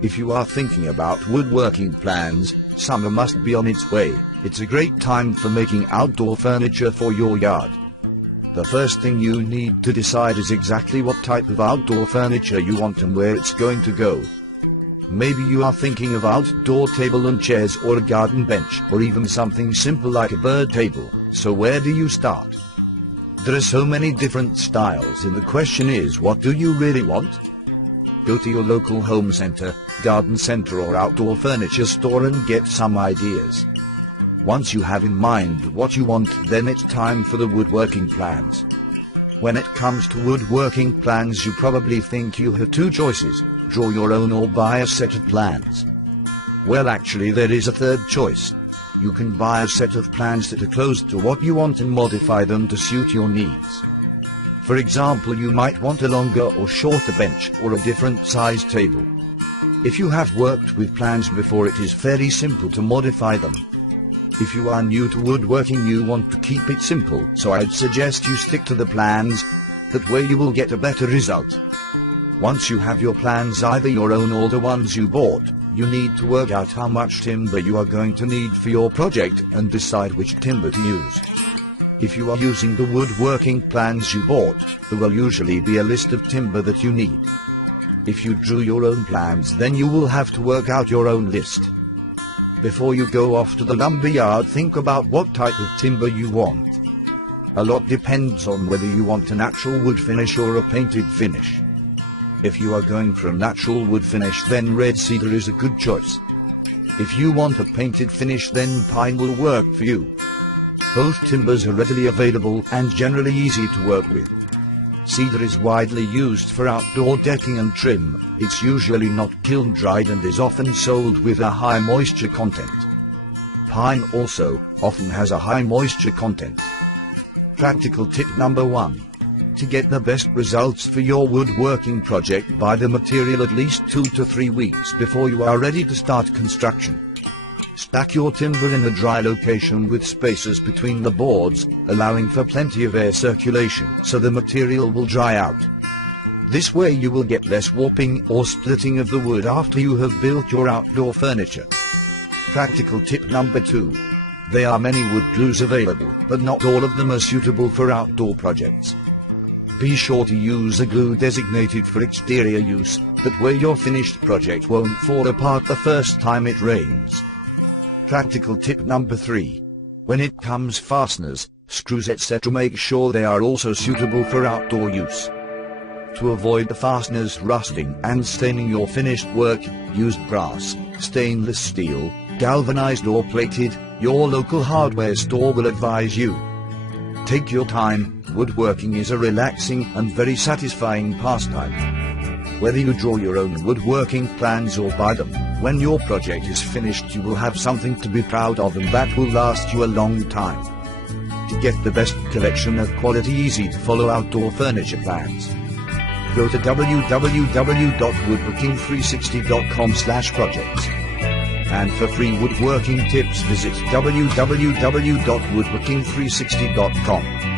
If you are thinking about woodworking plans, summer must be on its way. It's a great time for making outdoor furniture for your yard. The first thing you need to decide is exactly what type of outdoor furniture you want and where it's going to go. Maybe you are thinking of outdoor table and chairs, or a garden bench, or even something simple like a bird table. So where do you start? There are so many different styles, and the question is, what do you really want? Go to your local home center, garden center, or outdoor furniture store and get some ideas. Once you have in mind what you want, then it's time for the woodworking plans. When it comes to woodworking plans, you probably think you have two choices: draw your own or buy a set of plans. Well, actually there is a third choice. You can buy a set of plans that are close to what you want and modify them to suit your needs. For example, you might want a longer or shorter bench, or a different size table. If you have worked with plans before, it is fairly simple to modify them. If you are new to woodworking, you want to keep it simple, so I'd suggest you stick to the plans. That way you will get a better result. Once you have your plans, either your own or the ones you bought, you need to work out how much timber you are going to need for your project and decide which timber to use. If you are using the woodworking plans you bought, there will usually be a list of timber that you need. If you drew your own plans, then you will have to work out your own list. Before you go off to the lumber yard, think about what type of timber you want. A lot depends on whether you want a natural wood finish or a painted finish. If you are going for a natural wood finish, then red cedar is a good choice. If you want a painted finish, then pine will work for you. Both timbers are readily available and generally easy to work with. Cedar is widely used for outdoor decking and trim. It's usually not kiln dried and is often sold with a high moisture content. Pine also often has a high moisture content. Practical tip number 1. To get the best results for your woodworking project, buy the material at least 2 to 3 weeks before you are ready to start construction. Stack your timber in a dry location with spaces between the boards, allowing for plenty of air circulation so the material will dry out. This way you will get less warping or splitting of the wood after you have built your outdoor furniture. Practical tip number 2. There are many wood glues available, but not all of them are suitable for outdoor projects. Be sure to use a glue designated for exterior use, that way your finished project won't fall apart the first time it rains. Practical tip number 3. When it comes fasteners, screws, etc., make sure they are also suitable for outdoor use. To avoid the fasteners rusting and staining your finished work, use brass, stainless steel, galvanized or plated. Your local hardware store will advise you. Take your time. Woodworking is a relaxing and very satisfying pastime. Whether you draw your own woodworking plans or buy them, when your project is finished, you will have something to be proud of, and that will last you a long time. To get the best collection of quality, easy to follow outdoor furniture plans, go to www.woodworking360.com/projects. And for free woodworking tips, visit www.woodworking360.com.